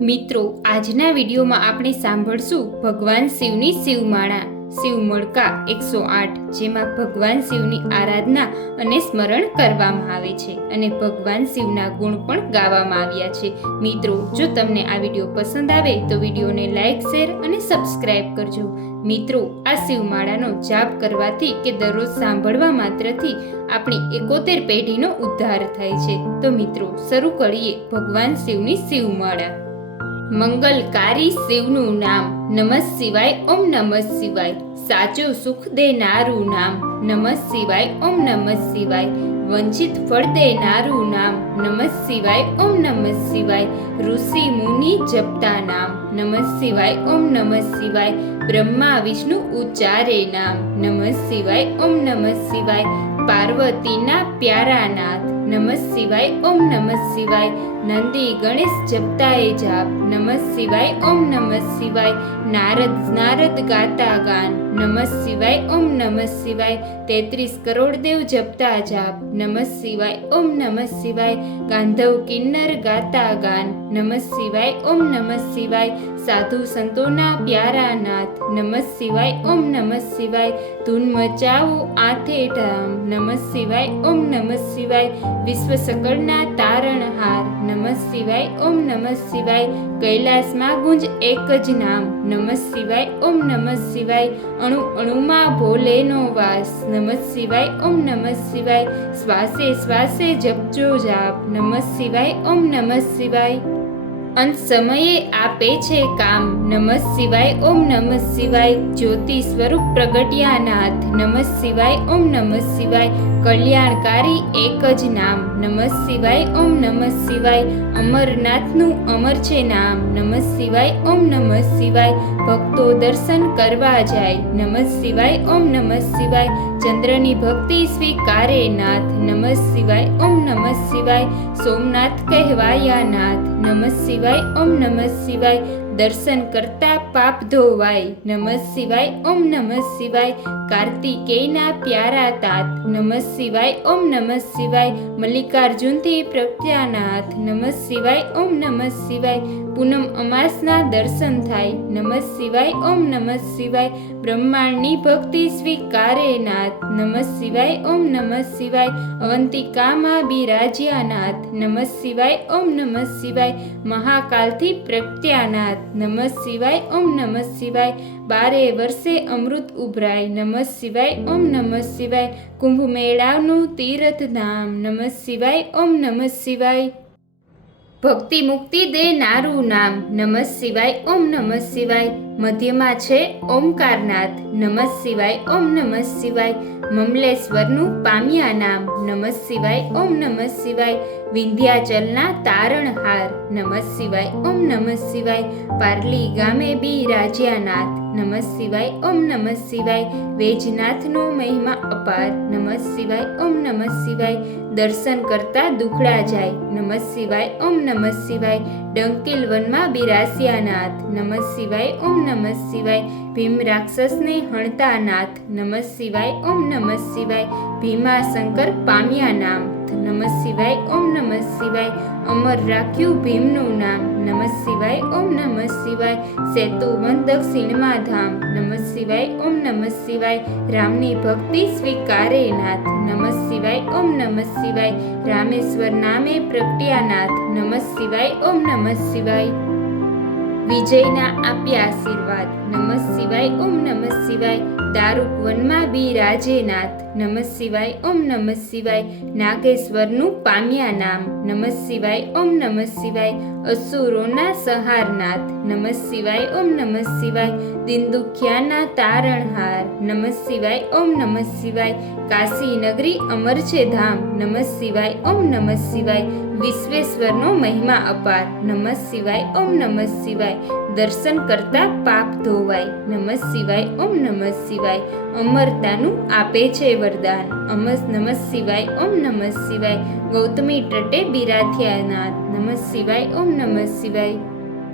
મિત્રો, આજના વિડીયોમાં આપણે સાંભળશું ભગવાન શિવની શિવમાળા શિવ મડકા 108, જેમાં ભગવાન શિવની આરાધના અને સ્મરણ કરવામાં આવે છે અને ભગવાન શિવના ગુણ પણ ગાવામાં આવ્યા છે. મિત્રો, જો તમને આ વિડીયો પસંદ આવે તો વિડીયોને લાઈક, શેર અને સબસ્ક્રાઇબ કરજો. મિત્રો, આ શિવમાળાનો જાપ કરવાથી કે દરરોજ સાંભળવા માત્રથી આપણી 71 પેઢીનો ઉદ્ધાર થાય છે. તો મિત્રો, શરૂ કરીએ ભગવાન શિવની શિવમાળા. મંગલકારી શિવનું નામ નમઃ શિવાય, ઓમ નમઃ શિવાય. સાચું સુખ દેનારું નામ નમઃ શિવાય, ઓમ નમઃ શિવાય. વંચિત ફળ દેનારું નામ નમઃ શિવાય, ઓમ નમઃ શિવાય. ઋષિ મુનિ જપતા નામ નમઃ શિવાય, ઓમ નમઃ શિવાય. બ્રહ્મા વિષ્ણુ ઉચ્ચારે નામ નમઃ શિવાય, ઓમ નમઃ શિવાય. પાર્વતીના પ્યારા નાથ નમઃ શિવાય, ઓમ નમઃ શિવાય. નંદી ગણેશ જપતાએ જાપ નમઃ શિવાય, ઓમ નમઃ શિવાય. નારદ ગાતા ગાન નમઃ શિવાય, ઓમ નમઃ શિવાય. 33 કરોડ દેવ જપતા જાપ નમઃ શિવાય, ઓમ નમઃ શિવાય. ગાંધવ કિન્નર ગાતા ગાન નમઃ શિવાય, ઓમ નમઃ શિવાય. સાધુ સંતોના પ્યારા નાથ નમઃ શિવાય, ઓમ નમઃ શિવાય. ધૂન મચાવો આથે ધામ નમઃ શિવાય, ઓમ નમઃ શિવાય. વિશ્વ સકળના તારણહાર નમઃ શિવાય, ઓમ નમઃ શિવાય. કૈલાસમાં ગુંજ એક જ નામ નમઃ શિવાય, ઓમ નમઃ શિવાય. અણુ અણુમાં ભોલેનો વાસ નમઃ શિવાય, ઓમ નમઃ શિવાય. શ્વાસે શ્વાસે જપજો જાપ નમઃ શિવાય, ઓમ નમઃ શિવાય. અંત સમયે આપે છે કામ નમઃ શિવાય, ઓમ નમઃ શિવાય. જ્યોતિ સ્વરૂપ પ્રગટ્યાનાથ નમઃ શિવાય, ઓમ નમઃ શિવાય. કલ્યાણકારી એક જ નામ નમઃ શિવાય, ઓમ નમઃ શિવાય. અમરનાથનું અમર છે નામ નમઃ શિવાય, ઓમ નમઃ શિવાય. ભક્તો દર્શન કરવા જાય નમઃ શિવાય, ઓમ નમઃ શિવાય. ચંદ્રની ભક્તિ સ્વીકારે નાથ નમઃ શિવાય, ઓમ નમઃ શિવાય. સોમનાથ કહેવાયા નાથ નમઃ શિવાય, ઓમ નમઃ શિવાય. દર્શન કરતા પાપ ધોવાય નમઃ શિવાય, ઓમ નમઃ શિવાય. કાર્તિકેયના પ્યારા તાત નમઃ શિવાય, ઓમ નમઃ શિવાય. મલ્લિકાર્જુનથી પ્રત્યાનાથ નમઃ શિવાય, ઓમ નમઃ શિવાય. પૂનમ અમાસના દર્શન થાય નમઃ શિવાય, ઓમ નમઃ શિવાય. બ્રહ્માંડની ભક્તિ સ્વીકારે નાથ નમઃ શિવાય, ઓમ નમઃ શિવાય. અવંતિકામાં બિરાજ્યા નાથ નમઃ શિવાય, ઓમ નમઃ શિવાય. મહાકાલથી પ્રત્યાનાથ નમઃ શિવાય, ઓમ નમઃ શિવાય. 12 વર્ષે અમૃત ઉભરાય નમઃ શિવાય, ઓમ નમઃ શિવાય. કુંભ મેળાનું તીર્થ ધામ નમઃ શિવાય, ઓમ નમઃ શિવાય. ભક્તિ મુક્તિ દેનારું નામ નમઃ શિવાય, ઓમ નમઃ શિવાય. મધ્યમાં છે ઓમકારનાથ નમઃ શિવાય, ઓમ નમઃ શિવાય. મમલેશ્વરનું પામ્યા નામ નમઃ શિવાય, ઓમ નમઃ શિવાય. વિંધ્યાચલના તારણહાર નમઃ શિવાય, ઓમ નમઃ શિવાય. પારલી ગામે બિરાજ્યા નાથ નમઃ શિવાય, ઓમ નમઃ શિવાય. વેજનાથનો મહિમા અપાર નમઃ શિવાય, ઓમ નમઃ શિવાય. દર્શન કરતા દુખડા જાય નમઃ શિવાય, ઓમ નમઃ શિવાય. ડંકિલ વનમાં બિરાસ્યા નાથ નમઃ શિવાય, ઓમ નમઃ શિવાય. ભીમ રાક્ષસને હણતા નાથ નમઃ શિવાય, ઓમ નમઃ શિવાય. ભીમા શંકર પામ્યા નામ નમઃ શિવાય, ઓમ નમઃ શિવાય. અમર રાખ્યું ભીમનું નામ નમઃ શિવાય, ઓમ નમઃ શિવાય. સેતુવન દક્ષિણમાં ધામ નમઃ શિવાય, ઓમ નમઃ શિવાય. રામની ભક્તિ સ્વીકારે નાથ નમઃ શિવાય, ઓમ નમઃ શિવાય. રામેશ્વર નામે પ્રગટ્યાનાથ નમઃ શિવાય, ઓમ નમઃ શિવાય. વિજયના આપ્યા આશીર્વાદ નમઃ શિવાય, ઓમ નમઃ શિવાય. દારૂક વનમાં બિરાજે નાથ નમઃ શિવાય, ઓમ નમઃ શિવાય. નાગેશ્વરનું પામ્યા નામ નમઃ શિવાય, ઓમ નમઃ શિવાય. અસુરોના સહારનાથ નમઃ શિવાય, ઓમ નમઃ શિવાય. દિનદુખ્યાના તારણહાર નમઃ શિવાય, ઓમ નમઃ શિવાય. કાશી નગરી અમર છે ધામ નમઃ શિવાય, ઓમ નમઃ શિવાય. વિશ્વેશ્વરનો મહિમા અપાર નમઃ શિવાય, ઓમ નમઃ શિવાય. દર્શન કરતા પાપ ધોવાય નમઃ શિવાય, ઓમ નમઃ શિવાય. અમરતાનું આપે છે વરદાન નમઃ શિવાય, ઓમ નમઃ શિવાય. ગૌતમી તટે બિરાજ્યા નાથ નમઃ શિવાય, ઓમ નમઃ શિવાય.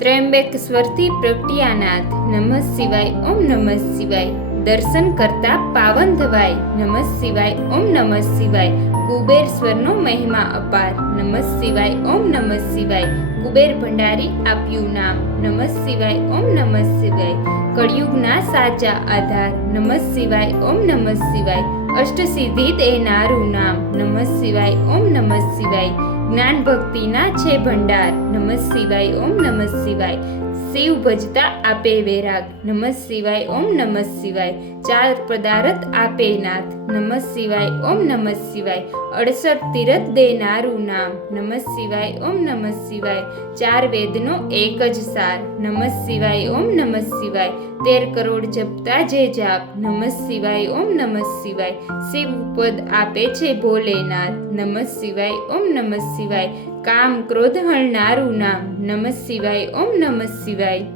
ત્રયંબક સ્વરથી પ્રગટ્યાનાથ નમઃ શિવાય ઓમ નમઃ શિવાય. દર્શન કરતા પાવન ધવાય નમઃ શિવાય ઓમ નમઃ શિવાય. કુબેર સ્વરનો મહિમા અપાર નમઃ શિવાય ઓમ નમઃ શિવાય. કુબેર ભંડારી આપ્યું નામ નમઃ શિવાય ઓમ નમઃ શિવાય. કળિયુગના સાચા આધાર નમઃ શિવાય ઓમ નમઃ શિવાય. અષ્ટસિદ્ધિ દેનારું નામ નમઃ શિવાય ઓમ નમઃ શિવાય. જ્ઞાન ભક્તિના છે ભંડાર નમઃ શિવાય ઓમ નમઃ શિવાય. શિવ ભજતા આપે વૈરાગ નમઃ શિવાય ઓમ નમઃ શિવાય. ચાર પદાર્થ આપે નાથ નમઃ શિવાય ઓમ નમઃ શિવાય. 68 તીરથ દેનારું નામ નમઃ શિવાય ઓમ નમઃ શિવાય. ચાર વેદનો એક જ સાર નમઃ શિવાય ઓમ નમઃ શિવાય. 13 કરોડ જપતા જે જાપ નમઃ શિવાય ઓમ નમઃ શિવાય. શિવ પદ આપે છે ભોલેનાથ નમઃ શિવાય ઓમ નમઃ શિવાય. કામ ક્રોધ હણનારું નામ નમઃ શિવાય ઓમ નમઃ શિવાય.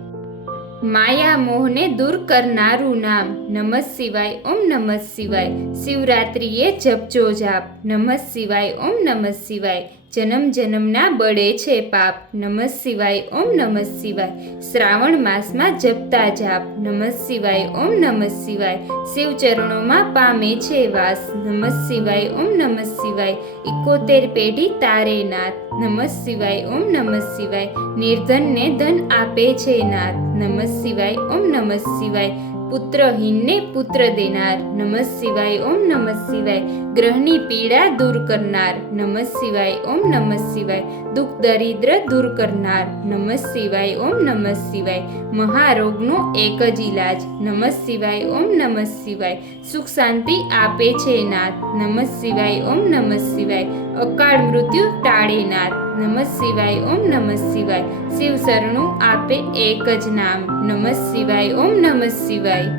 માયા મોહને દૂર કરનારું નામ નમઃ શિવાય ઓમ નમઃ શિવાય. શિવરાત્રિએ જપજો જાપ નમઃ શિવાય ઓમ નમઃ શિવાય. જન્મ જન્મના બળે છે પાપ નમઃ શિવાય ઓમ નમઃ શિવાય. શ્રાવણ માસમાં જપતા જાપ નમઃ શિવાય ઓમ નમઃ શિવાય. શિવ ચરણોમાં પામે છે વાસ નમઃ શિવાય ઓમ નમઃ શિવાય. 71 પેઢી તારે નાથ નમઃ શિવાય ઓમ નમઃ શિવાય. નિર્ધનને ધન આપે છે નાથ નમઃ શિવાય ઓમ નમઃ શિવાય. પુત્રહીનને પુત્ર દેનાર નમઃ શિવાય ઓમ નમઃ શિવાય. ગ્રહની પીડા દૂર કરનાર નમઃ શિવાય ઓમ નમઃ શિવાય. દુઃખ દરિદ્ર દૂર કરનાર નમઃ શિવાય ઓમ નમઃ શિવાય. મહારોગનો એક જ ઈલાજ નમઃ શિવાય ઓમ નમઃ શિવાય. સુખ શાંતિ આપે છે નાથ નમઃ શિવાય ઓમ નમઃ શિવાય. અકાળ મૃત્યુ ટાળે નાથ નમઃ શિવાય ઓમ નમઃ શિવાય. શિવ શરણું આપે એક જ નામ નમઃ શિવાય ઓમ નમઃ શિવાય.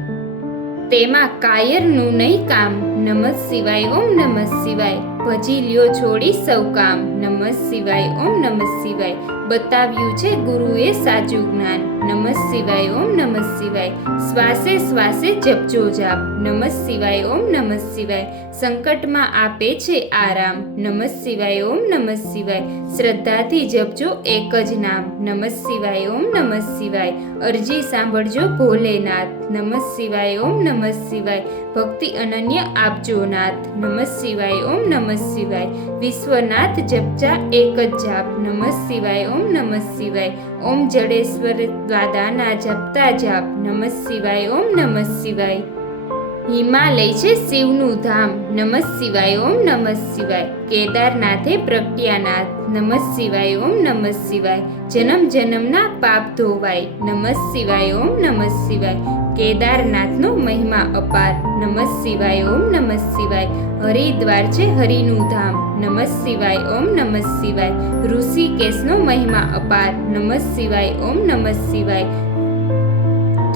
તેમાં કાયરનું નહીં કામ નમઃ શિવાય ઓમ નમઃ શિવાય. ભજી લ્યો છોડી સૌ કામ નમઃ શિવાય ઓમ નમઃ શિવાય. બતાવ્યું છે ગુરુએ સાચું જ્ઞાન નમઃ શિવાય ઓમ નમઃ શિવાય. શ્વાસે શ્વાસે જપજો જાપ નમઃ શિવાય ઓમ નમઃ શિવાય. સંકટમાં આપે છે આરામ નમઃ શિવાય ઓમ નમઃ શિવાય. શ્રદ્ધાથી જપજો એક જ નામ નમઃ શિવાય ઓમ નમઃ શિવાય. અરજી સાંભળજો ભોલેનાથ નમઃ શિવાય ઓમ નમઃ શિવાય. ભક્તિ અનન્ય આપજો નાથ નમઃ શિવાય ઓમ નમઃ શિવાય. વિશ્વનાથ જપજા એક જ જાપ નમઃ શિવાય ઓમ નમઃ શિવાય. ઓમ જડેશ્વર દ્વાદાના જપતા જાપ નમઃ શિવાય ઓમ નમઃ શિવાય. હિમાલય છે શિવનું ધામ નમઃ શિવાય ઓમ નમઃ શિવાય. કેદારનાથે પ્રગટ્યાનાથ નમઃ શિવાય ઓમ નમઃ શિવાય. જન્મ જન્મના પાપ ધોવાય નમઃ શિવાય ઓમ નમઃ શિવાય. કેદારનાથનો મહિમા અપાર નમઃ શિવાય ઓમ નમઃ શિવાય. હરિદ્વાર છે હરિનું ધામ નમઃ શિવાય ઓમ નમઃ શિવાય. ઋષિકેશનો મહિમા અપાર નમઃ શિવાય ઓમ નમઃ શિવાય.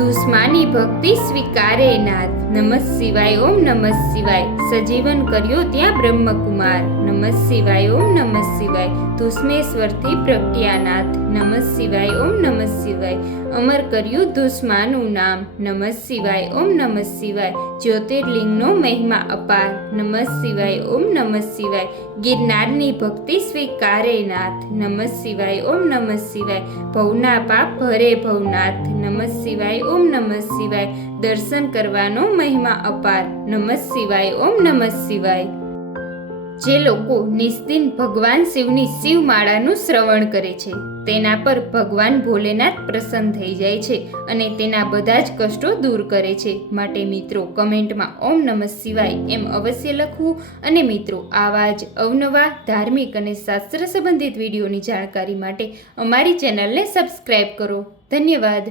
ધુષ્માની ભક્તિ સ્વીકારે નાથ નમઃ શિવાય ઓમ નમઃ શિવાય. સજીવન કર્યો ત્યાં બ્રહ્મકુમાર નમઃ શિવાય ઓમ નમઃ શિવાય. ધુષ્મેશ્વરથી પ્રગટ્યાનાથ નમઃ શિવાય ઓમ નમઃ શિવાય. અમર કર્યું ધુષ્માનું નામ નમઃ શિવાય ઓમ નમઃ શિવાય. જ્યોતિર્લિંગનો મહિમા અપાર નમઃ શિવાય ઓમ નમઃ શિવાય. ગિરનારની ભક્તિ સ્વીકારે નાથ નમઃ શિવાય ઓમ નમઃ શિવાય. ભવના પાપ ભરે ભવનાથ નમઃ શિવાય ઓમ નમઃ શિવાય. દર્શન કરવાનો મહિમા અપાર નમઃ શિવાય ઓમ નમઃ શિવાય. જે લોકો નિસ્દિન ભગવાન શિવની શિવમાળાનું શ્રવણ કરે છે તેના પર ભગવાન ભોલેનાથ પ્રસન્ન થઈ જાય છે અને તેના બધા જ કષ્ટો દૂર કરે છે. માટે મિત્રો કમેન્ટમાં ઓમ નમઃ શિવાય એમ અવશ્ય લખવું. અને મિત્રો આવા જ અવનવા ધાર્મિક અને શાસ્ત્ર સંબંધિત વિડીયોની જાણકારી માટે અમારી ચેનલને સબસ્ક્રાઈબ કરો. ધન્યવાદ.